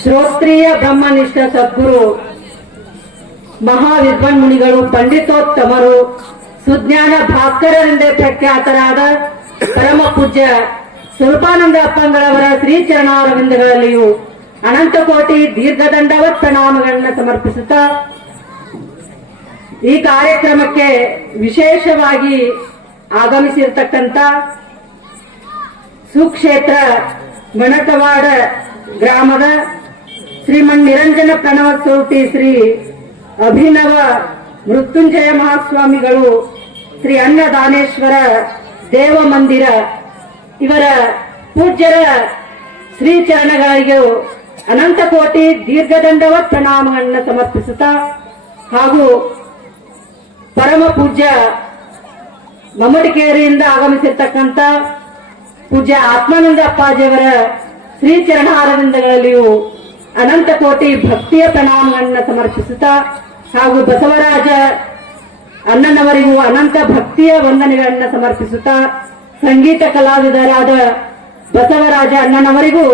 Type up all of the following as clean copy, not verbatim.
ಶ್ರೋತ್ರಿಯ ಬ್ರಹ್ಮನಿಷ್ಠ ಸದ್ಗುರು ಮಹಾವಿದ್ವಾನ್ ಮುನಿಗಳು ಪಂಡಿತೋತ್ತಮರು ಸುಜ್ಞಾನ ಭಾಸ್ಕರರೆಂದೇ ಪ್ರಖ್ಯಾತರಾದ ಪರಮ ಪೂಜ್ಯ ಸ್ವರೂಪಾನಂದ ಅಪ್ಪಂಗಳವರ ಶ್ರೀಚರಣಾರವಿಂದಗಳಲ್ಲಿಯೂ ಅನಂತ ಕೋಟಿ ದೀರ್ಘದಂಡವತ್ ಪ್ರಣಾಮಗಳನ್ನ ಸಮರ್ಪಿಸುತ್ತಾ ಈ ಕಾರ್ಯಕ್ರಮಕ್ಕೆ ವಿಶೇಷವಾಗಿ ಆಗಮಿಸಿರ್ತಕ್ಕಂಥ ಸುಕ್ಷೇತ್ರ ಗಣಕವಾಡ ಗ್ರಾಮದ ಶ್ರೀಮನ್ ನಿರಂಜನ ಪ್ರಣವ ಸೋಟಿ ಶ್ರೀ ಅಭಿನವ ಮೃತ್ಯುಂಜಯ ಮಹಾಸ್ವಾಮಿಗಳು ಶ್ರೀ ಅನ್ನದಾನೇಶ್ವರ ದೇವ ಮಂದಿರ ಇವರ ಪೂಜ್ಯರ ಶ್ರೀಚರಣಗಳಿಗೂ ಅನಂತ ಕೋಟಿ ದೀರ್ಘದಂಡವತ್ ಪ್ರಣಾಮಗಳನ್ನು ಸಮರ್ಪಿಸುತ್ತಾ ಹಾಗೂ ಪರಮ ಪೂಜ್ಯ ಮಮ್ಮಡಿಕೇರಿಯಿಂದ ಆಗಮಿಸಿರ್ತಕ್ಕಂಥ ಪೂಜ್ಯ ಆತ್ಮಾನಂದ ಅಪ್ಪಾಜಿಯವರ ಶ್ರೀಚರಣಾರವಿಂದಗಳಲ್ಲಿಯೂ ಅನಂತ ಕೋಟಿ ಭಕ್ತಿಯ ಪ್ರಣಾಮಗಳನ್ನು ಸಮರ್ಪಿಸುತ್ತಾ ಹಾಗೂ ಬಸವರಾಜ ಅಣ್ಣನವರಿಗೂ ಅನಂತ ಭಕ್ತಿಯ ವಂದನೆಗಳನ್ನು ಸಮರ್ಪಿಸುತ್ತಾ ಸಂಗೀತ ಕಲಾವಿದರಾದ ಬಸವರಾಜ ಅಣ್ಣನವರಿಗೂ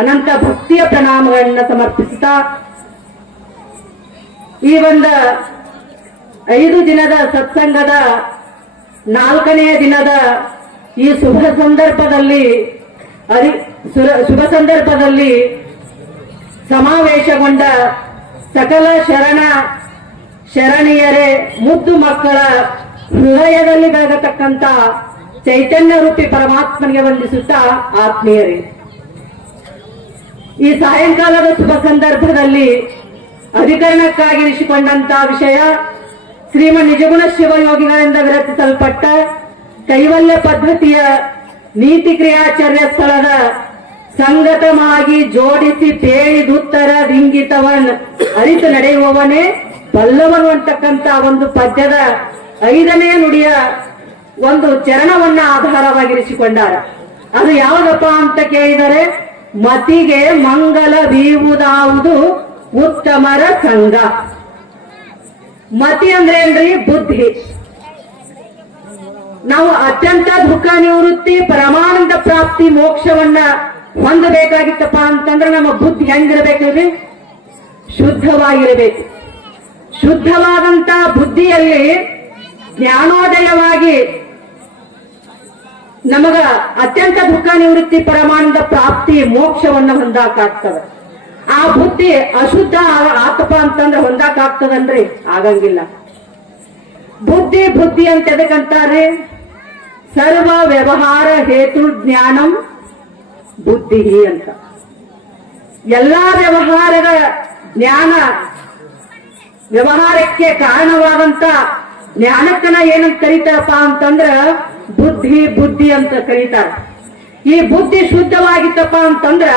ಅನಂತ ಭಕ್ತಿಯ ಪ್ರಣಾಮಗಳನ್ನು ಸಮರ್ಪಿಸುತ್ತಾ ಈ ಒಂದು 5 ದಿನದ ಸತ್ಸಂಗದ 4ನೇ ದಿನದ ಈ ಶುಭ ಸಂದರ್ಭದಲ್ಲಿ ಸಮಾವೇಶಗೊಂಡ ಸಕಲ ಶರಣೀಯರೇ ಮುದ್ದು ಮಕ್ಕಳ ಹೃದಯದಲ್ಲಿ ಬೆಳಗತಕ್ಕಂತ ಚೈತನ್ಯ ರೂಪಿ ಪರಮಾತ್ಮನಿಗೆ ವಂದಿಸುತ್ತಾ ಆತ್ಮೀಯರೇ, ಈ ಸಾಯಂಕಾಲದ ಶುಭ ಸಂದರ್ಭದಲ್ಲಿ ಅಧಿಕರಣಕ್ಕಾಗಿ ಇರಿಸಿಕೊಂಡಂತಹ ವಿಷಯ ಶ್ರೀಮನ್ ನಿಜಗುಣ ಶಿವಯೋಗಿಗಳಿಂದ ವಿರಚಿಸಲ್ಪಟ್ಟ ಕೈವಲ್ಯ ಪದ್ಧತಿಯ ನೀತಿ ಕ್ರಿಯಾಚರ್ಯ ಸ್ಥಳದ ಸಂಗತವಾಗಿ ಜೋಡಿಸಿ ಪೇಳಿದುತ್ತರ ರಿಂಗಿತವನ್ ಅರಿತು ನಡೆಯುವವನೇ ಬಲ್ಲವನು ಅಂತಕ್ಕಂಥ ಒಂದು ಪದ್ಯದ 5ನೇ ನುಡಿಯ ಒಂದು ಚರಣವನ್ನ ಆಧಾರವಾಗಿರಿಸಿಕೊಂಡಾರ. ಅದು ಯಾವುದಪ್ಪ ಅಂತ ಕೇಳಿದರೆ, ಮತಿಗೆ ಮಂಗಲ ಬೀವುದಾವುದು ಉತ್ತಮರ ಸಂಘ. ಮತಿ ಅಂದ್ರೆ ಏನ್ರಿ? ಬುದ್ಧಿ. ನಾವು ಅತ್ಯಂತ ದುಃಖ ನಿವೃತ್ತಿ ಪರಮಾನಂದ ಪ್ರಾಪ್ತಿ ಮೋಕ್ಷವನ್ನ ಹೊಂದಬೇಕಾಗಿತ್ತಪ್ಪ ಅಂತಂದ್ರೆ ನಮ್ಮ ಬುದ್ಧಿ ಹೆಂಗಿರಬೇಕ್ರಿ? ಶುದ್ಧವಾಗಿರಬೇಕು. ಶುದ್ಧವಾದಂತ ಬುದ್ಧಿಯಲ್ಲಿ ಜ್ಞಾನೋದಯವಾಗಿ ನಮಗ ಅತ್ಯಂತ ದುಃಖ ನಿವೃತ್ತಿ ಪರಮಾನಂದ ಪ್ರಾಪ್ತಿ ಮೋಕ್ಷವನ್ನ ಹೊಂದಾಕಾಗ್ತದೆ. ಆ ಬುದ್ಧಿ ಅಶುದ್ಧ ಆತಪ ಅಂತಂದ್ರೆ ಹೊಂದಾಕಾಗ್ತದನ್ರಿ? ಆಗಂಗಿಲ್ಲ. ಬುದ್ಧಿ ಅಂತ ಎದಕ್ಕಂತಾರೆ? ಸರ್ವ ವ್ಯವಹಾರ ಹೇತು ಜ್ಞಾನಂ ಬುದ್ಧಿ ಅಂತ. ಎಲ್ಲಾ ವ್ಯವಹಾರದ ಜ್ಞಾನ, ವ್ಯವಹಾರಕ್ಕೆ ಕಾರಣವಾದಂತ ಜ್ಞಾನಕ್ಕನ ಏನಂತ ಕರೀತಾರಪ್ಪ ಅಂತಂದ್ರ ಬುದ್ಧಿ ಅಂತ ಕರೀತಾರ. ಈ ಬುದ್ಧಿ ಶುದ್ಧವಾಗಿತ್ತಪ್ಪ ಅಂತಂದ್ರ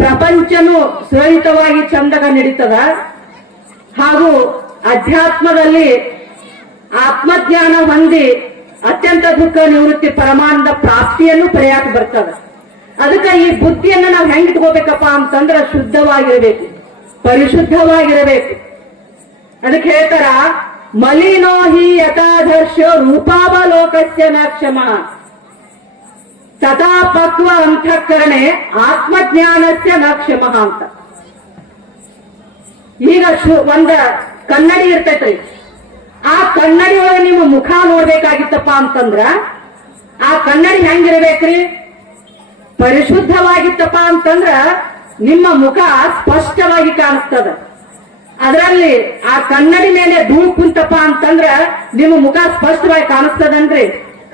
ಪ್ರಪಂಚನು ಸುರಳಿತವಾಗಿ ಚಂದಗ ನಡೀತದ. ಹಾಗೂ ಅಧ್ಯಾತ್ಮದಲ್ಲಿ ಆತ್ಮಜ್ಞಾನ ಹೊಂದಿ ಅತ್ಯಂತ ದುಃಖ ನಿವೃತ್ತಿ ಪರಮಾನಂದ ಪ್ರಾಪ್ತಿಯನ್ನು ಪಡೆಯಾಕ ಬರ್ತದ. ಅದಕ್ಕೆ ಈ ಬುದ್ಧಿಯನ್ನ ನಾವು ಹೆಂಗ್ ಇಟ್ಕೋಬೇಕಪ್ಪ ಅಂತಂದ್ರ ಶುದ್ಧವಾಗಿರಬೇಕು, ಪರಿಶುದ್ಧವಾಗಿರಬೇಕು. ಅದಕ್ಕೆ ಹೇಳ್ತಾರ, ಮಲಿನೋ ಹಿ ಯಥಾಧರ್ಷ ರೂಪಾವಲೋಕಸ್ಯ ನ ಕ್ಷಮ ತಥಾ ಪಕ್ವ ಅಂತಃಕರಣೆ ಆತ್ಮಜ್ಞಾನಸ್ಯ ನ ಕ್ಷಮ ಅಂತ. ಈಗ ಒಂದ ಕನ್ನಡಿ ಇರ್ತೈತ್ರಿ. ಆ ಕನ್ನಡಿ ಒಳಗೆ ನಿಮ್ಮ ಮುಖ ನೋಡ್ಬೇಕಾಗಿತ್ತಪ್ಪ ಅಂತಂದ್ರ ಆ ಕನ್ನಡಿ ಹೆಂಗಿರ್ಬೇಕ್ರಿ? ಪರಿಶುದ್ಧವಾಗಿತ್ತಪ್ಪ ಅಂತಂದ್ರ ನಿಮ್ಮ ಮುಖ ಸ್ಪಷ್ಟವಾಗಿ ಕಾಣಿಸ್ತದ. ಅದರಲ್ಲಿ ಆ ಕನ್ನಡಿ ಮೇಲೆ ಧೂಳು ಕುಂತಪ್ಪ ಅಂತಂದ್ರ ನಿಮ್ಮ ಮುಖ ಸ್ಪಷ್ಟವಾಗಿ ಕಾಣಿಸ್ತದನ್ರಿ?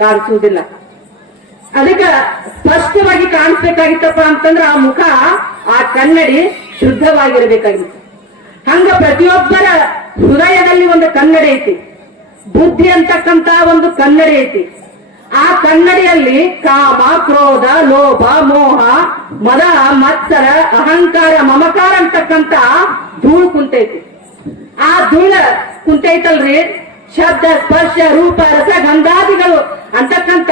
ಕಾಣಿಸುವುದಿಲ್ಲ. ಅದಕ್ಕೆ ಸ್ಪಷ್ಟವಾಗಿ ಕಾಣಿಸ್ಬೇಕಾಗಿತ್ತಪ್ಪ ಅಂತಂದ್ರ ಆ ಮುಖ, ಆ ಕನ್ನಡಿ ಶುದ್ಧವಾಗಿರ್ಬೇಕಾಗಿತ್ತು. ಹಂಗ ಪ್ರತಿಯೊಬ್ಬರ ಹೃದಯದಲ್ಲಿ ಒಂದು ಕನ್ನಡಿ ಐತಿ. ಬುದ್ಧಿ ಅಂತಕ್ಕಂತ ಒಂದು ಕನ್ನಡಿ ಐತಿ. ಆ ಕನ್ನಡಿಯಲ್ಲಿ ಕಾಮ, ಕ್ರೋಧ, ಲೋಭ, ಮೋಹ, ಮದ, ಮತ್ಸರ, ಅಹಂಕಾರ, ಮಮಕಾರ ಅಂತಕ್ಕಂತ ಧೂಳು ಕುಂತೈತಿ. ಆ ಧೂಳ ಕುಂತೈತಲ್ರಿ, ಶಬ್ದ, ಸ್ಪರ್ಶ, ರೂಪ, ರಸ, ಗಂಧಾದಿಗಳು ಅಂತಕ್ಕಂತ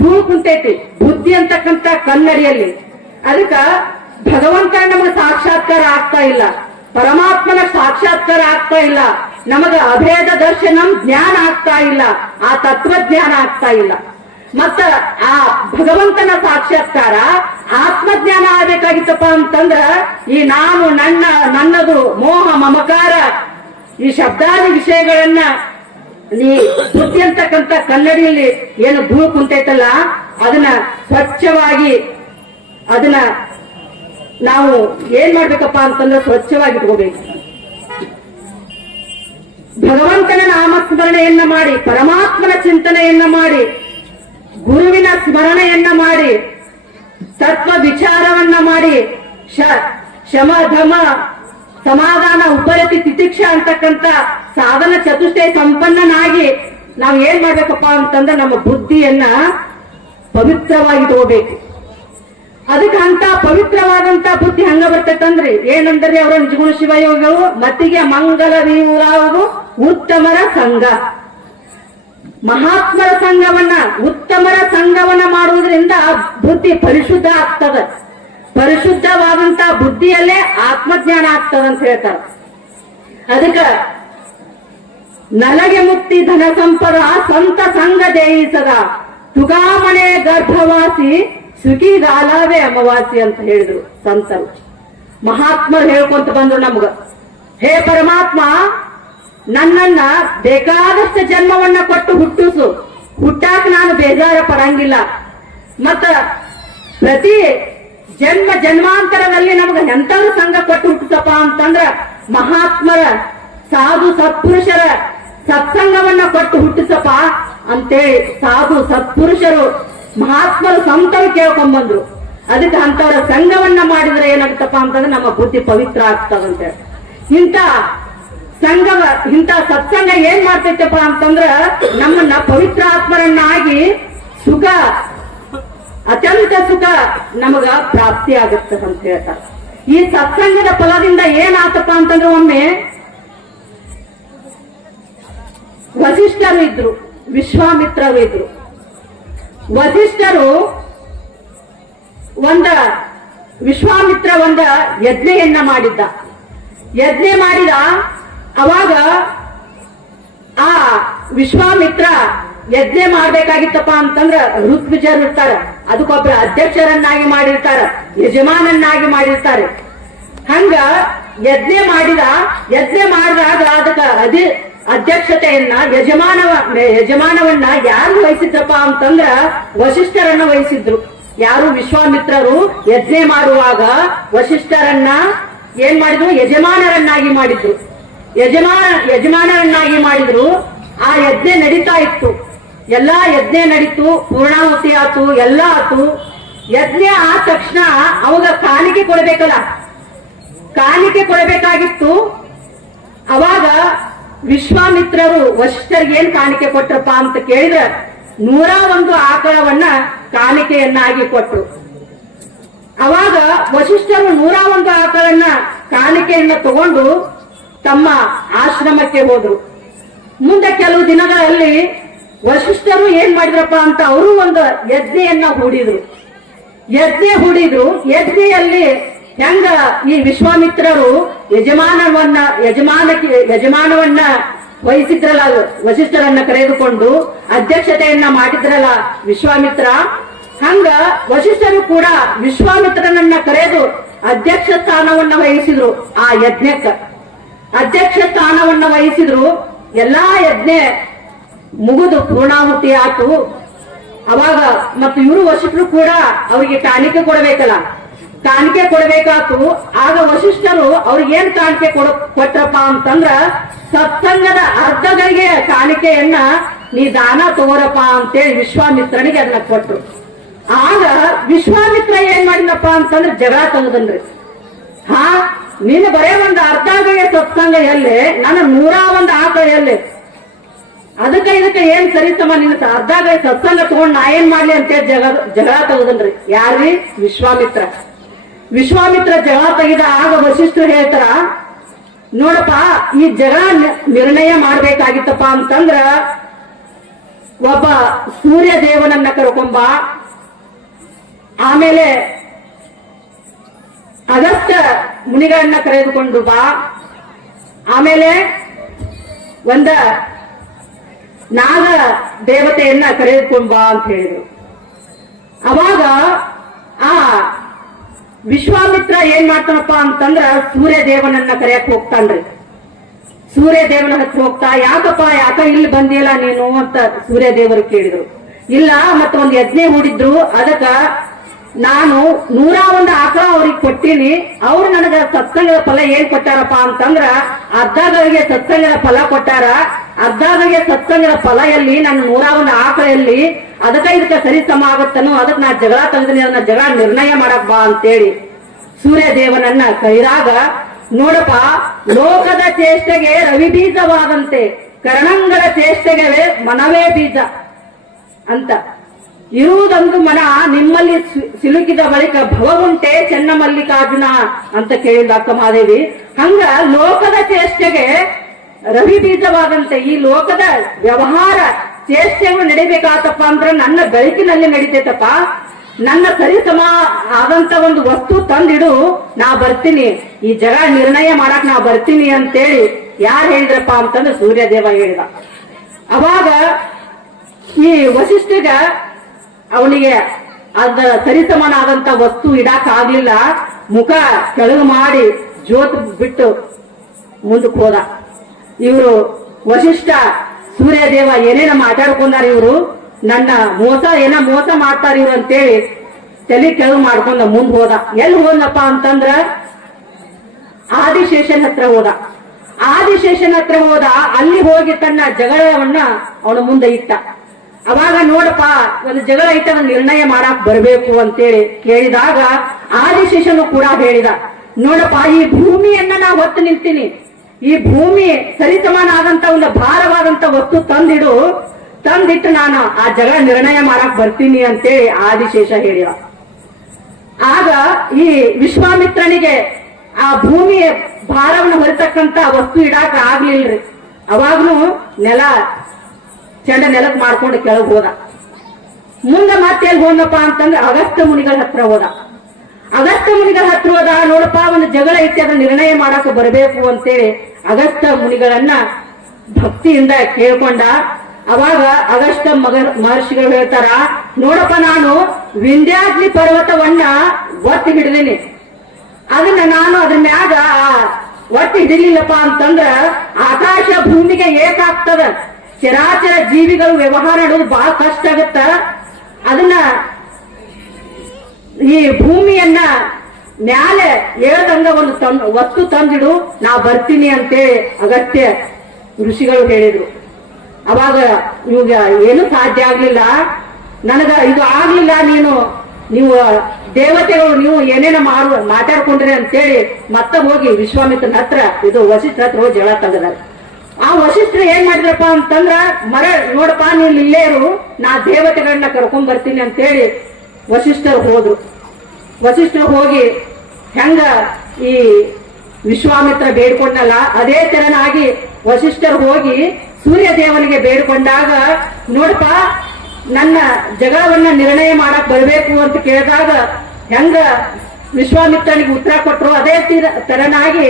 ಧೂಳು ಕುಂತೈತಿ ಬುದ್ಧಿ ಅಂತಕ್ಕಂತ ಕನ್ನಡಿಯಲ್ಲಿ. ಅದಕ್ಕ ಭಗವಂತನ ನಮಗೆ ಸಾಕ್ಷಾತ್ಕಾರ ಆಗ್ತಾ ಇಲ್ಲ, ಪರಮಾತ್ಮನ ಸಾಕ್ಷಾತ್ಕಾರ ಆಗ್ತಾ ಇಲ್ಲ, ನಮಗ ಅಭೇದ ದರ್ಶನಂ ಜ್ಞಾನ ಆಗ್ತಾ ಇಲ್ಲ, ಆ ತತ್ವಜ್ಞಾನ ಆಗ್ತಾ ಇಲ್ಲ. ಮತ್ತ ಆ ಭಗವಂತನ ಸಾಕ್ಷಾತ್ಕಾರ ಆತ್ಮಜ್ಞಾನ ಆಗ್ಬೇಕಾಗಿತ್ತಪ್ಪ ಅಂತಂದ್ರ ಈ ನಾನು ನನ್ನದು ಮೋಹ ಮಮಕಾರ ಈ ಶಬ್ದಾದಿ ವಿಷಯಗಳನ್ನ ನೀ ಬುದ್ಧಿ ಅಂತಕ್ಕಂಥ ಕನ್ನಡಿಯಲ್ಲಿ ಏನು ಧೂಳು ಕುಂತೈತಲ್ಲ ಅದನ್ನ ಸ್ವಚ್ಛವಾಗಿ ಅದನ್ನ ನಾವು ಏನ್ ಮಾಡ್ಬೇಕಪ್ಪ ಅಂತಂದ್ರೆ ಸ್ವಚ್ಛವಾಗಿ ಇಟ್ಕೋಬೇಕು. ಭಗವಂತನ ನಾಮಸ್ಮರಣೆಯನ್ನ ಮಾಡಿ, ಪರಮಾತ್ಮನ ಚಿಂತನೆಯನ್ನ ಮಾಡಿ, ಗುರುವಿನ ಸ್ಮರಣೆಯನ್ನ ಮಾಡಿ, ತತ್ವ ವಿಚಾರವನ್ನ ಮಾಡಿ, ಶಮ ಧಮ ಸಮಾಧಾನ ಉಪರತಿ ತಿತಿಕ್ಷ ಅಂತಕ್ಕಂಥ ಸಾಧನ ಚತುಷ್ಟಯ ಸಂಪನ್ನನಾಗಿ ನಾವು ಏನ್ ಮಾಡ್ಬೇಕಪ್ಪ ಅಂತಂದ್ರೆ ನಮ್ಮ ಬುದ್ಧಿಯನ್ನ ಪವಿತ್ರವಾಗಿ ತಗೋಬೇಕು. ಅದಕ್ಕೆ ಅಂತ ಪವಿತ್ರವಾದಂತ ಬುದ್ಧಿ ಹಂಗ ಬರ್ತೈತಂದ್ರಿ ಏನಂದ್ರೆ ಅವರ ನಿಜಗುಣ ಶಿವಯೋಗವು ಮತ್ತಿಗೆ ಮಂಗಲವೀರಾವುದು ಉತ್ತಮರ ಸಂಘ. ಮಹಾತ್ಮರ ಸಂಘವನ್ನ ಉತ್ತಮರ ಸಂಘವನ್ನ ಮಾಡುವುದರಿಂದ ಬುದ್ಧಿ ಪರಿಶುದ್ಧ ಆಗ್ತದ. ಪರಿಶುದ್ಧವಾದಂತ ಬುದ್ಧಿಯಲ್ಲೇ ಆತ್ಮಜ್ಞಾನ ಆಗ್ತದ ಅಂತ ಹೇಳ್ತಾರೆ. ಅದಕ್ಕ ನಲಗೆ ಮುಕ್ತಿ ಧನ ಸಂಪದ ಸಂತ ಸಂಘ ದೇಯಿಸದ ತುಗಾಮನೆ ಗರ್ಭವಾಸಿ ಸುಖಿಗಾಲವೇ ಅಮವಾಸಿ ಅಂತ ಹೇಳಿದ್ರು ಸಂತರು. ಮಹಾತ್ಮರು ಹೇಳ್ಕೊಂತ ಬಂದ್ರು ನಮ್ಗ, ಹೇ ಪರಮಾತ್ಮ, ನನ್ನನ್ನ ಬೇಕಾದಷ್ಟು ಜನ್ಮವನ್ನ ಕೊಟ್ಟು ಹುಟ್ಟಿಸು, ಹುಟ್ಟಾಕ ನಾನು ಬೇಜಾರ ಪಡಂಗಿಲ್ಲ. ಮತ್ತ ಪ್ರತಿ ಜನ್ಮಾಂತರದಲ್ಲಿ ನಮ್ಗ ಎಂತವ್ರು ಸಂಘ ಕೊಟ್ಟು ಹುಟ್ಟಿಸಪ್ಪ ಅಂತಂದ್ರ ಮಹಾತ್ಮರ ಸಾಧು ಸತ್ಪುರುಷರ ಸತ್ಸಂಗವನ್ನ ಕೊಟ್ಟು ಹುಟ್ಟಿಸಪ್ಪ ಅಂತೇಳಿ ಸಾಧು ಸತ್ಪುರುಷರು ಮಹಾತ್ಮರು ಸಂತರು ಕೇಳ್ಕೊಂಡ್ಬಂದ್ರು. ಅದಕ್ಕೆ ಅಂತವರ ಸಂಘವನ್ನ ಮಾಡಿದ್ರೆ ಏನಾಗುತ್ತಪ್ಪ ಅಂತಂದ್ರೆ ನಮ್ಮ ಬುದ್ಧಿ ಪವಿತ್ರ ಆಗ್ತದಂತೆ. ಇಂಥ ಸತ್ಸಂಗ ಏನ್ ಮಾಡ್ತೈತಪ್ಪ ಅಂತಂದ್ರ ನಮ್ಮನ್ನ ಪವಿತ್ರ ಆತ್ಮರನ್ನಾಗಿ ಸುಖ, ಅತ್ಯಂತ ಸುಖ ನಮಗ ಪ್ರಾಪ್ತಿ ಆಗುತ್ತದಂತ ಹೇಳ್ತಾರೆ. ಈ ಸತ್ಸಂಗದ ಫಲದಿಂದ ಏನಾತಪ್ಪ ಅಂತಂದ್ರೆ ಒಮ್ಮೆ ವಸಿಷ್ಠರು ಇದ್ರು, ವಿಶ್ವಾಮಿತ್ರರು ಇದ್ರು. ವಸಿಷ್ಠರು ವಿಶ್ವಾಮಿತ್ರ ಯಜ್ಞೆಯನ್ನ ಮಾಡಿದ್ದ. ಯಜ್ಞೆ ಮಾಡಿದ ಅವಾಗ ಆ ವಿಶ್ವಾಮಿತ್ರ ಯಜ್ಞೆ ಮಾಡ್ಬೇಕಾಗಿತ್ತಪ್ಪ ಅಂತಂದ್ರ ಋತ್ವಿಜರು ಇರ್ತಾರೆ, ಅದಕ್ಕೊಬ್ಬರ ಅಧ್ಯಕ್ಷರನ್ನಾಗಿ ಮಾಡಿರ್ತಾರ, ಯಜಮಾನನ್ನಾಗಿ ಮಾಡಿರ್ತಾರೆ. ಹಂಗ ಯಜ್ಞೆ ಮಾಡಿದಾಗ ಅದಕ್ಕ ಅಧ್ಯಕ್ಷತೆಯನ್ನ ಯಜಮಾನವನ್ನ ಯಾರು ವಹಿಸಿದ್ರಪ್ಪ ಅಂತಂದ್ರ ವಸಿಷ್ಠರನ್ನ ವಹಿಸಿದ್ರು. ಯಾರು ವಿಶ್ವಾಮಿತ್ರರು ಯಜ್ಞೆ ಮಾಡುವಾಗ ವಸಿಷ್ಠರನ್ನ ಏನ್ ಮಾಡಿದ್ರು, ಯಜಮಾನರನ್ನಾಗಿ ಮಾಡಿದ್ರು. ಯಜಮಾನರನ್ನಾಗಿ ಮಾಡಿದ್ರು. ಆ ಯಜ್ಞೆ ನಡೀತಾ ಇತ್ತು, ಎಲ್ಲಾ ಯಜ್ಞೆ ನಡೀತು, ಪೂರ್ಣಾಹುತಿ ಆತು, ಎಲ್ಲ ಆತು. ಯಜ್ಞ ಆದ ತಕ್ಷಣ ಅವಾಗ ಕಾಣಿಕೆ ಕೊಡಬೇಕಲ್ಲ, ಕಾಣಿಕೆ ಕೊಡಬೇಕಾಗಿತ್ತು. ಅವಾಗ ವಿಶ್ವಾಮಿತ್ರರು ವಸಿಷ್ಠರಿಗೆ ಏನ್ ಕಾಣಿಕೆ ಕೊಟ್ರಪ್ಪ ಅಂತ ಕೇಳಿದ್ರೆ 101 ಆಕಳವನ್ನ ಕಾಣಿಕೆಯನ್ನಾಗಿ ಕೊಟ್ರು. ಅವಾಗ ವಸಿಷ್ಠರು 101 ಆಕಳನ್ನ ಕಾಣಿಕೆಯನ್ನ ತಗೊಂಡು ತಮ್ಮ ಆಶ್ರಮಕ್ಕೆ ಹೋದ್ರು. ಮುಂದೆ ಕೆಲವು ದಿನಗಳಲ್ಲಿ ವಸಿಷ್ಠರು ಏನ್ ಮಾಡಿದ್ರಪ್ಪ ಅಂತ ಅವರು ಒಂದು ಯಜ್ಞೆಯನ್ನ ಹೂಡಿದ್ರು. ಯಜ್ಞೆಯಲ್ಲಿ ಹೆಂಗ ಈ ವಿಶ್ವಾಮಿತ್ರರು ಯಜಮಾನವನ್ನ ವಹಿಸಿದ್ರಲ್ಲ, ವಸಿಷ್ಠರನ್ನ ಕರೆದುಕೊಂಡು ಅಧ್ಯಕ್ಷತೆಯನ್ನ ಮಾಡಿದ್ರಲ್ಲ ವಿಶ್ವಾಮಿತ್ರ, ಹಂಗ ವಸಿಷ್ಠರು ಕೂಡ ವಿಶ್ವಾಮಿತ್ರನನ್ನ ಕರೆದು ಅಧ್ಯಕ್ಷ ಸ್ಥಾನವನ್ನ ವಹಿಸಿದ್ರು. ಆ ಯಜ್ಞಕ್ಕ ಅಧ್ಯಕ್ಷ ಸ್ಥಾನವನ್ನ ವಹಿಸಿದ್ರು. ಎಲ್ಲಾ ಯಜ್ಞೆ ಮುಗಿದು ಪೂರ್ಣಾಹುತಿ ಆತು. ಅವಾಗ ಮತ್ತು ಇವರು ವಸಿಷ್ಠರು ಕೂಡ ಅವರಿಗೆ ಕಾಣಿಕೆ ಕೊಡಬೇಕಲ್ಲ, ಕಾಣಿಕೆ ಕೊಡಬೇಕಾತು. ಆಗ ವಸಿಷ್ಠರು ಅವ್ರಿಗೆ ಏನ್ ಕಾಣಿಕೆ ಕೊಟ್ರಪ್ಪ ಅಂತಂದ್ರ ಸತ್ಸಂಗದ ಅರ್ಧಗಳಿಗೆ ಕಾಣಿಕೆಯನ್ನ ನೀ ದಾನ ತಗೋರಪ್ಪ ಅಂತೇಳಿ ವಿಶ್ವಾಮಿತ್ರನಿಗೆ ಅದನ್ನ ಕೊಟ್ರು. ಆಗ ವಿಶ್ವಾಮಿತ್ರ ಏನ್ ಮಾಡಿದಪ್ಪ ಅಂತಂದ್ರೆ ಜಗಳ ತಂದನ್ರಿ. ನೀನು ಬರೇ ಒಂದು ಅರ್ಧಗಳಿಗೆ ಸತ್ಸಂಗ ಎಲ್ಲೇ, ನಾನು 101 ಆಕಳ ಎಲ್ಲೇ, ಅದಕ್ಕೆ ಏನ್ ಸರಿಸಮ ನಿನ್ನ ಅರ್ಧಗಳಿಗೆ ಸತ್ಸಂಗ ತಗೊಂಡ್ ನಾ ಏನ್ ಮಾಡ್ಲಿ ಅಂತೇಳಿ ಜಗಳ ತೆಗದನ್ರಿ. ಯಾರ್ರಿ? ವಿಶ್ವಾಮಿತ್ರ ಜಗಳ ತೆಗೆದ. ಆಗ ವಸಿಷ್ಠರು ಹೇಳ್ತಾರ, ನೋಡಪ್ಪ, ಈ ಜಗಳ ನಿರ್ಣಯ ಮಾಡ್ಬೇಕಾಗಿತ್ತಪ್ಪ ಅಂತಂದ್ರ ಒಬ್ಬ ಸೂರ್ಯ ದೇವನನ್ನ ಕರ್ಕೊಂಬ, ಆಮೇಲೆ ಅಗಸ್ತ್ಯ ಮುನಿಗಳನ್ನ ಕರೆದುಕೊಂಡು ಬಾ, ಆಮೇಲೆ ಒಂದ ನಾಗ ದೇವತೆಯನ್ನ ಕರೆದುಕೊಂಡು ಬಾ ಅಂತ ಹೇಳಿದ್ರು. ಅವಾಗ ಆ ವಿಶ್ವಾಮಿತ್ರ ಏನ್ ಮಾಡ್ತಾನಪ್ಪ ಅಂತಂದ್ರ ಸೂರ್ಯ ದೇವನನ್ನ ಕರೆಯಕ್ ಹೋಗ್ತಾನ್ರಿ. ಸೂರ್ಯ ದೇವನ ಹತ್ರ ಹೋಗ್ತಾ, ಯಾಕ ಇಲ್ಲಿ ಬಂದಿಯಲ್ಲ ನೀನು ಅಂತ ಸೂರ್ಯ ದೇವರು ಕೇಳಿದ್ರು. ಇಲ್ಲ, ಮತ್ತೆ ಒಂದು ಯಜ್ಞ ಹೂಡಿದ್ರು, ಅದಕ್ಕ ನಾನು 101 ಆಕಳ ಅವ್ರಿಗೆ ಕೊಟ್ಟಿನಿ, ಅವ್ರು ನನಗ ಸತ್ಸಂಗದ ಫಲ ಏನ್ ಕೊಟ್ಟಾರಪ್ಪ ಅಂತಂದ್ರ ಅರ್ಧಗಳಿಗೆ ಸತ್ಸಂಗದ ಫಲ ಕೊಟ್ಟಾರ. ಅರ್ಧಗಳಿಗೆ ಸತ್ಸಂಗದ ಫಲ ಎಲ್ಲಿ, ನನ್ನ 101 ಆಕಳ ಎಲ್ಲಿ, ಇದಕ್ಕೆ ಸರಿ ಸಮ ಆಗತ್ತನೋ, ಅದಕ್ಕೆ ನಾ ಜಗಳ ತೆಗೆದಿನಿ, ಅದನ್ನ ಜಗಳ ನಿರ್ಣಯ ಮಾಡಕ್ ಬಾ ಅಂತೇಳಿ ಸೂರ್ಯ ದೇವನನ್ನ ಕೈದಾಗ, ನೋಡಪ್ಪ, ಲೋಕದ ಚೇಷ್ಟೆಗೆ ರವಿ ಬೀಜವಾದಂತೆ ಕರಣಂಗಳ ಚೇಷ್ಟೆಗೆ ಮನವೇ ಬೀಜ ಅಂತ ಇರುವುದೊಂದು ಮನ ನಿಮ್ಮಲ್ಲಿ ಸಿಲುಕಿದ ಬಳಿಕ ಭವಗುಂಟೆ ಚೆನ್ನ ಮಲ್ಲಿಕಾರ್ಜುನ ಅಂತ ಕೇಳಿದ ಅಕ್ಕ ಮಹಾದೇವಿ. ಹಂಗ ಲೋಕದ ಚೇಷ್ಟೆಗೆ ರವಿ ಬೀಜವಾದಂತೆ ಈ ಲೋಕದ ವ್ಯವಹಾರ ಚೇಷ್ಟೆಗಳು ನಡಿಬೇಕಾತಪ್ಪ ಅಂದ್ರ ನನ್ನ ಬೆಳಕಿನಲ್ಲಿ ನಡಿತೈತಪ್ಪ. ನನ್ನ ಸರಿಸಮ ಆದಂತ ಒಂದು ವಸ್ತು ತಂದಿಡು, ನಾ ಬರ್ತೀನಿ, ಈ ಜಗಳ ನಿರ್ಣಯ ಮಾಡಕ್ ನಾ ಬರ್ತೀನಿ ಅಂತೇಳಿ ಯಾರು ಹೇಳಿದ್ರಪ್ಪ ಅಂತಂದ್ರೆ ಸೂರ್ಯದೇವ ಹೇಳಿದ. ಅವಾಗ ಈ ವಸಿಷ್ಠಗ ಅವನಿಗೆ ಅದ ಸರಿಸಮಾನ ಆದಂತ ವಸ್ತು ಇಡಾಕ್ ಆಗ್ಲಿಲ್ಲ. ಮುಖ ಕೆಳಗು ಮಾಡಿ ಜೋತ್ ಬಿಟ್ಟು ಮುಂದಕ್ಕೆ ಹೋದ. ಇವರು ವಸಿಷ್ಠ ಸೂರ್ಯದೇವ ಏನೇನ ಮಾತಾಡ್ಕೊಂಡಾರ, ಇವರು ನನ್ನ ಮೋಸ ಮಾಡ್ತಾರ ಇವ್ರು ಅಂತೇಳಿ ತಲೆ ಕೆಳಗು ಮಾಡ್ಕೊಂಡ ಮುಂದ್ ಹೋದ. ಎಲ್ಲಿ ಹೋದಪ್ಪ ಅಂತಂದ್ರ ಆದಿಶೇಷನ್ ಹತ್ರ ಹೋದ. ಆದಿಶೇಷನ್ ಹತ್ರ ಹೋದ, ಅಲ್ಲಿ ಹೋಗಿ ತನ್ನ ಜಗಳವನ್ನ ಅವನ ಮುಂದೆ ಇಟ್ಟ. ಅವಾಗ ನೋಡಪ್ಪ, ಒಂದು ಜಗಳ ಐತ, ಒಂದು ನಿರ್ಣಯ ಮಾಡಕ್ ಬರ್ಬೇಕು ಅಂತೇಳಿ ಕೇಳಿದಾಗ ಆದಿಶೇಷನು ಕೂಡ ಹೇಳಿದ, ನೋಡಪ್ಪ, ಈ ಭೂಮಿಯನ್ನ ನಾ ಹೊತ್ತು ನಿಂತೀನಿ, ಈ ಭೂಮಿ ಸರಿಸಮಾನ ಆದಂತ ಒಂದು ಭಾರವಾದಂತ ವಸ್ತು ತಂದಿಟ್ಟು ನಾನು ಆ ಜಗಳ ನಿರ್ಣಯ ಮಾಡಕ್ ಬರ್ತೀನಿ ಅಂತೇಳಿ ಆದಿಶೇಷ ಹೇಳಿದ. ಆಗ ಈ ವಿಶ್ವಾಮಿತ್ರನಿಗೆ ಆ ಭೂಮಿಯ ಭಾರವನ್ನು ಹೊರತಕ್ಕಂತ ವಸ್ತು ಇಡಾಕ ಆಗ್ಲಿಲ್ರಿ. ಅವಾಗ್ನು ನೆಲಕ್ ಮಾಡ್ಕೊಂಡು ಕೆಳಗ್ ಹೋದ. ಮುಂದೆ ಮತ್ತೆ ಎಲ್ಲಿ ಹೋದಪ್ಪ ಅಂತಂದ್ರೆ ಅಗಸ್ತ್ಯ ಮುನಿಗಳ ಹತ್ರ ಹೋದ. ಅಗಸ್ತ್ಯ ಮುನಿಗಳ ಹತ್ರ ಹೋದ, ನೋಡಪ್ಪ, ಒಂದು ಜಗಳ ಐತಿ, ಅದನ್ನ ನಿರ್ಣಯ ಮಾಡಕ್ ಬರಬೇಕು ಅಂತೇಳಿ ಅಗಸ್ತ್ಯ ಮುನಿಗಳನ್ನ ಭಕ್ತಿಯಿಂದ ಕೇಳ್ಕೊಂಡ. ಅವಾಗ ಅಗಸ್ತ್ಯ ಮಹರ್ಷಿಗಳು ಹೇಳ್ತಾರ, ನೋಡಪ್ಪ, ನಾನು ವಿಂಧ್ಯಾದ್ರಿ ಪರ್ವತವನ್ನ ಒತ್ತಿ ಹಿಡಿದೀನಿ, ಅದನ್ನ ನಾನು ಅದ್ರ ಮ್ಯಾಗ ಒತ್ತಿ ಹಿಡಿಲಿಲ್ಲಪ್ಪ ಅಂತಂದ್ರ ಆಕಾಶ ಭೂಮಿಗೆ ಏಕಾಗ್ತದ, ಚರಾಚರ ಜೀವಿಗಳು ವ್ಯವಹಾರ ಮಾಡೋದು ಬಹಳ ಕಷ್ಟ ಆಗತ್ತ. ಅದನ್ನ ಈ ಭೂಮಿಯನ್ನ ಮ್ಯಾಲೆ ಏಳದಂಗ ಒಂದು ವಸ್ತು ತಂದಿಡು, ನಾ ಬರ್ತೀನಿ ಅಂತೇಳಿ ಅಗತ್ಯ ಋಷಿಗಳು ಹೇಳಿದ್ರು. ಅವಾಗ ಇವಾಗ ಏನು ಸಾಧ್ಯ ಆಗ್ಲಿಲ್ಲ, ನನಗ ಇದು ಆಗ್ಲಿಲ್ಲ, ನೀವು ದೇವತೆಗಳು ನೀವು ಏನೇನ ಮಾತಾಡ್ಕೊಂಡ್ರಿ ಅಂತೇಳಿ ಮತ್ತೆ ಹೋಗಿ ವಿಶ್ವಾಮಿತ್ರನ ಹತ್ರ ಇದು ವಸಿಷ್ಠರ ಹತ್ರ ಹೋಗಿ ಜಗಳ ತೆಗೆದಾರೆ. ಆ ವಸಿಷ್ಠರು ಏನ್ ಮಾಡಿದ್ರಪ್ಪ ಅಂತಂದ್ರ, ನೋಡಪ್ಪ, ನೀವು ಇಲ್ಲೇ ಇರು, ನಾ ದೇವತೆಗಳನ್ನ ಕರ್ಕೊಂಡ್ ಬರ್ತೀನಿ ಅಂತೇಳಿ ವಸಿಷ್ಠರು ಹೋದ್ರು. ವಸಿಷ್ಠರು ಹೋಗಿ ಹೆಂಗ ಈ ವಿಶ್ವಾಮಿತ್ರ ಬೇಡ್ಕೊಂಡಲ್ಲ, ಅದೇ ತರನಾಗಿ ವಸಿಷ್ಠರು ಹೋಗಿ ಸೂರ್ಯ ದೇವನಿಗೆ ಬೇಡ್ಕೊಂಡಾಗ, ನೋಡಪ್ಪ, ನನ್ನ ಜಗಳವನ್ನ ನಿರ್ಣಯ ಮಾಡಕ್ ಬರ್ಬೇಕು ಅಂತ ಕೇಳಿದಾಗ ಹೆಂಗ ವಿಶ್ವಾಮಿತ್ರನಿಗೆ ಉತ್ತರ ಕೊಟ್ಟರು, ಅದೇ ತರನಾಗಿ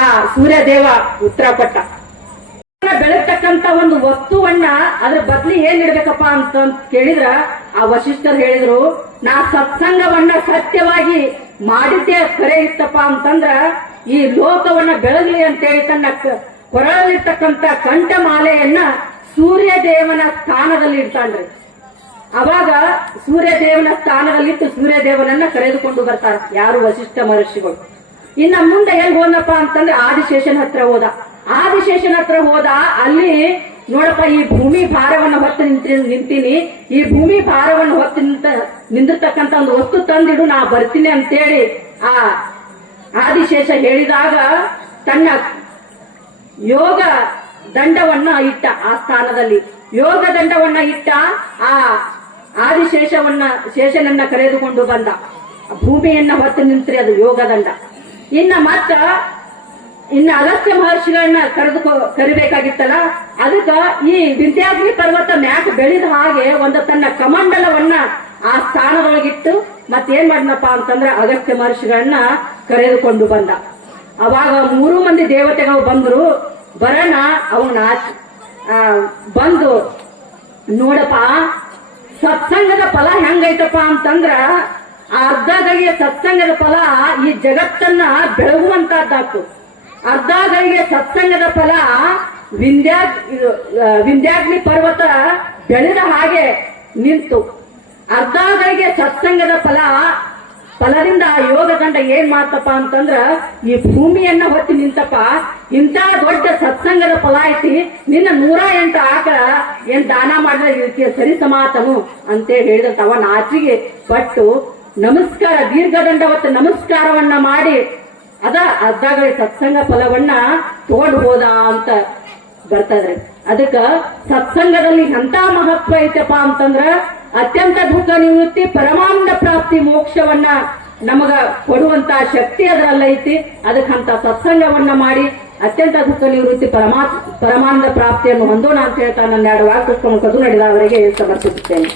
ಆ ಸೂರ್ಯ ದೇವ ಉತ್ತರ ಕೊಟ್ಟ. ಬೆಳತಕ್ಕಂತ ಒಂದು ವಸ್ತುವನ್ನ ಅದ್ರ ಬದ್ಲಿ ಏನ್ ಇಡ್ಬೇಕಪ್ಪ ಅಂತ ಕೇಳಿದ್ರ ಆ ವಸಿಷ್ಠರು ಹೇಳಿದ್ರು, ನಾ ಸತ್ಸಂಗವನ್ನ ಸತ್ಯವಾಗಿ ಮಾಡಿದ್ದೇ ಕರೆ ಇತ್ತಪ್ಪ ಅಂತಂದ್ರ ಈ ಲೋಕವನ್ನ ಬೆಳಗ್ಲಿ ಅಂತೇಳಿ ತನ್ನ ಕೊರಳಲ್ಲಿರ್ತಕ್ಕಂಥ ಕಂಠಮಾಲೆಯನ್ನ ಸೂರ್ಯ ದೇವನ ಸ್ಥಾನದಲ್ಲಿ ಇಡ್ತಾನ್ರಿ. ಅವಾಗ ಸೂರ್ಯ ದೇವನ ಸ್ಥಾನದಲ್ಲಿಟ್ಟು ಸೂರ್ಯ ದೇವನನ್ನ ಕರೆದುಕೊಂಡು ಬರ್ತಾರ ಯಾರು ವಸಿಷ್ಠ ಮಹರ್ಷಿಗಳು. ಇನ್ನ ಮುಂದೆ ಎಲ್ಲಿ ಹೋದಪ್ಪ ಅಂತಂದ್ರೆ ಆದಿಶೇಷನ ಹತ್ರ ಹೋದ. ಆದಿಶೇಷನ ಹತ್ರ ಹೋದ, ಅಲ್ಲಿ ನೋಡಪ್ಪ, ಈ ಭೂಮಿ ಭಾರವನ್ನು ಹೊತ್ತು ನಿಂತೀನಿ, ಈ ಭೂಮಿ ಭಾರವನ್ನು ಹೊತ್ತು ನಿಂದಿರ್ತಕ್ಕಂಥ ಒಂದು ವಸ್ತು ತಂದಿಡು, ನಾ ಬರ್ತೀನಿ ಅಂತೇಳಿ ಆ ಆದಿಶೇಷ ಹೇಳಿದಾಗ ತನ್ನ ಯೋಗ ದಂಡವನ್ನ ಇಟ್ಟ. ಆ ಸ್ಥಾನದಲ್ಲಿ ಯೋಗ ದಂಡವನ್ನ ಇಟ್ಟ. ಆ ಶೇಷನನ್ನ ಕರೆದುಕೊಂಡು ಬಂದ. ಭೂಮಿಯನ್ನ ಹೊತ್ತು ನಿಂತ್ರಿ, ಅದು ಯೋಗ ದಂಡ. ಇನ್ನ ಅಗಸ್ತ್ಯ ಮಹರ್ಷಿಗಳನ್ನ ಕರಿಬೇಕಾಗಿತ್ತಲ್ಲ, ಅದಕ್ಕ ಈ ವಿಂಧ್ಯಾದ್ರಿ ಪರ್ವತ ಮ್ಯಾಕ್ ಬೆಳೆದ ಹಾಗೆ ಒಂದು ತನ್ನ ಕಮಂಡಲವನ್ನ ಆ ಸ್ಥಾನದೊಳಗಿಟ್ಟು ಮತ್ತೇನ್ ಮಾಡಿನಪ್ಪ ಅಂತಂದ್ರ ಅಗಸ್ತ್ಯ ಮಹರ್ಷಿಗಳನ್ನ ಕರೆದುಕೊಂಡು ಬಂದ. ಅವಾಗ 3 ಮಂದಿ ದೇವತೆಗಳು ಬಂದ್ರು. ಬರೋಣ ಅವನ ಬಂದು, ನೋಡಪ್ಪ, ಸತ್ಸಂಗದ ಫಲ ಹೆಂಗೈತಪ್ಪ ಅಂತಂದ್ರ ಆ ಅರ್ಧ ಗಳಿಗೆ ಸತ್ಸಂಗದ ಫಲ ಈ ಜಗತ್ತನ್ನ ಬೆಳಗುವಂತಹದ್ದಾತು. ಅರ್ಧ ಗಳಿಗೆ ಸತ್ಸಂಗದ ಫಲ ವಿಂಧ್ಯಾಗ್ನಿ ಪರ್ವತ ಬೆಳೆದ ಹಾಗೆ ನಿಂತು, ಅರ್ಧ ಗಳಿಗೆ ಸತ್ಸಂಗದ ಫಲದಿಂದ ಯೋಗ ದಂಡ ಏನ್ ಮಾಡ್ತಪ್ಪ ಅಂತಂದ್ರ ಈ ಭೂಮಿಯನ್ನ ಹೊತ್ತಿ ನಿಂತಪ್ಪ. ಇಂಥ ದೊಡ್ಡ ಸತ್ಸಂಗದ ಫಲ ಐತಿ, ನಿನ್ನ 108 ಆಕಳ ಏನ್ ದಾನ ಮಾಡಿದ್ರೆ ಇದಕ್ಕೆ ಸರಿ ಸಮಾತನು ಅಂತೇಳಿ ಹೇಳಿದಂತ ಅವ ನಾಚಿಗೆ ಪಟ್ಟು ನಮಸ್ಕಾರ, ದೀರ್ಘದಂಡವತ್ತ ನಮಸ್ಕಾರವನ್ನ ಮಾಡಿ ಅದ ಅರ್ಧಗಳಿ ಸತ್ಸಂಗ ಫಲವನ್ನ ತಗೊಂಡು ಹೋದ ಅಂತ ಬರ್ತದ್ರಿ. ಅದಕ್ಕ ಸತ್ಸಂಗದಲ್ಲಿ ಎಂತ ಮಹತ್ವ ಐತಪ್ಪ ಅಂತಂದ್ರ ಅತ್ಯಂತ ದುಃಖ ನಿವೃತ್ತಿ, ಪರಮಾನಂದ ಪ್ರಾಪ್ತಿ, ಮೋಕ್ಷವನ್ನ ನಮಗ ಕೊಡುವಂತ ಶಕ್ತಿ ಅದರಲ್ಲೈತಿ. ಅದಕ್ಕಂತ ಸತ್ಸಂಗವನ್ನ ಮಾಡಿ ಅತ್ಯಂತ ದುಃಖ ನಿವೃತ್ತಿ, ಪರಮಾನಂದ ಪ್ರಾಪ್ತಿಯನ್ನು ಹೊಂದೋಣ ಅಂತ ಹೇಳ್ತಾ ನನ್ನ 2 ವಾಕ್ಯ ನಡೆದವರೆಗೆ ಸಮರ್ಪಿಸುತ್ತೇನೆ.